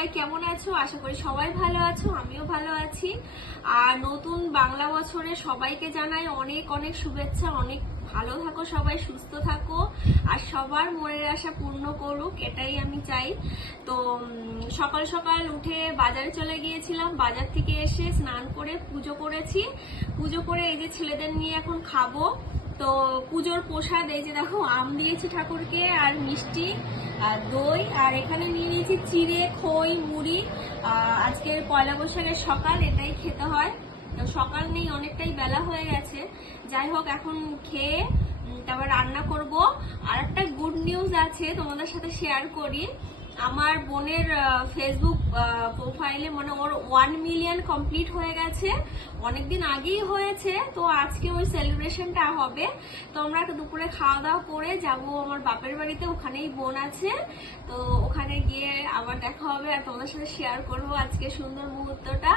সবাই কেমন আছো? আশা করি সবাই ভালো আছো, আমিও ভালো আছি। আর নতুন বাংলা বছরে সবাইকে জানাই অনেক অনেক শুভেচ্ছা। অনেক ভালো থাকো, সবাই সুস্থ থাকো, আর সবার মনের আশা পূর্ণ করুক, এটাই আমি চাই। তো সকাল সকাল উঠে বাজারে চলে গিয়েছিলাম। বাজার থেকে এসে স্নান করে পুজো করেছি। পুজো করে এই যে ছেলেদের নিয়ে এখন খাবো। তো পুজোর প্রসাদ এই যে দেখো, আম দিয়েছি ঠাকুরকে, আর মিষ্টি, আর দই, আর এখানে নিয়ে নিয়েছি চিড়ে, খই, মুড়ি। আজকের পয়লা বৈশাখের সকাল, এটাই খেতে হয়। তো সকাল নেই, অনেকটাই বেলা হয়ে গেছে। যাই হোক, এখন খেয়ে তারপর রান্না করব। আর একটা গুড নিউজ আছে, তোমাদের সাথে শেয়ার করি। আমার বোনের ফেসবুক প্রোফাইলে মানে ওর 1 মিলিয়ন কমপ্লিট হয়ে গেছে। অনেকদিন আগেই হয়েছে, তো আজকে ওই সেলিব্রেশনটা হবে। তো আমরা দুপুরে খাওয়া দাওয়া করে যাব আমার বাপের বাড়িতে, ওখানেই বোন আছে। তো ওখানে গিয়ে আবার দেখা হবে আর তোমাদের সাথে শেয়ার করবো আজকে সুন্দর মুহূর্তটা।